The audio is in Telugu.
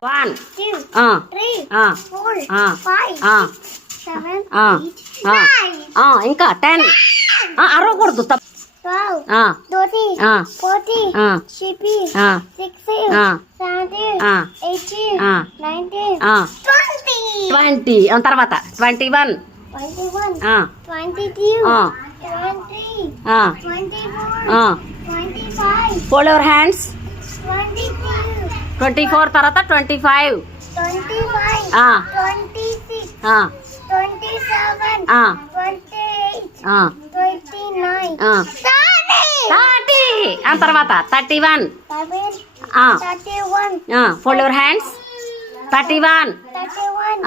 One, 2, ah, 3, ah, 4, ah, 5, ah, 7, ah, 8, 9, ఇంకా 10. అరవకూడదు. 12, 13, 14, 15, 16, 17, 18, 19, 20. 20. తర్వాత 21. 21, 22, 23, 24, 25, Fold your hands. 22, 24 తర్వాత 25. 25, 26, 27, 28, 29, 30. తర్వాత 31. 31, Fold your hands. 31. 31,